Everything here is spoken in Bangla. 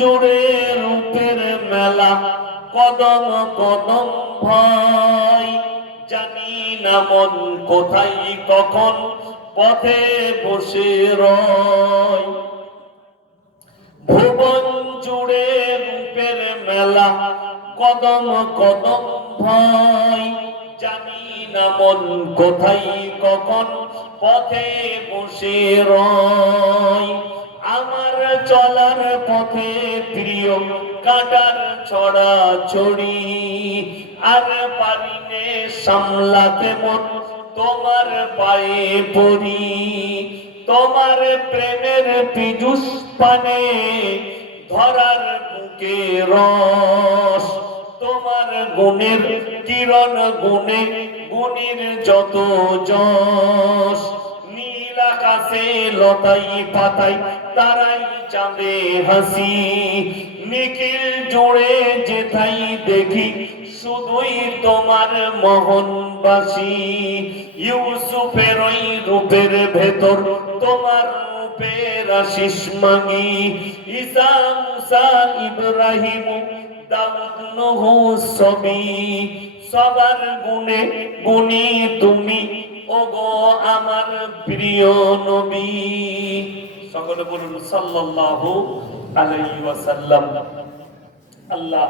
জুড়ে রূপের মেলা, কদম কদম ভাই জানি না মন কোথায়, কখন পথে বসে রয়। ভুবন জুড়ে রূপের মেলা, কদম কদম ভয়। জানি না মন কোথায়, কখন পথে বসে রয়। আমার চলার পথে প্রিয় কাটার ছড়া ছড়ি। আর পারিনে সামলাতে মন তোমার পায়ে পড়ি। তোমার প্রেমের পিজুস পানে ধরার বুকে রস। তোমার গুণের কিরণ গুণে গুণের যত যশ। নীল আকাশে লতাই পাতাই তারাই চাঁদে হাসি। নিখিল জুড়ে যেথাই দেখি, শুধুই তোমার মোহনবাসী। ইউসুফের ওই রূপের ভেতর তোমার রূপের আশিস মাগি। ঈসা মুসা ইব্রাহিম, দাউদ নূহ সবই সবার গুণে গুণী তুমি, ওগো আমার প্রিয় নবী। সকলে বলুন, সাল্লাল্লাহু আলাইহি ওয়াসাল্লাম আল্লাহ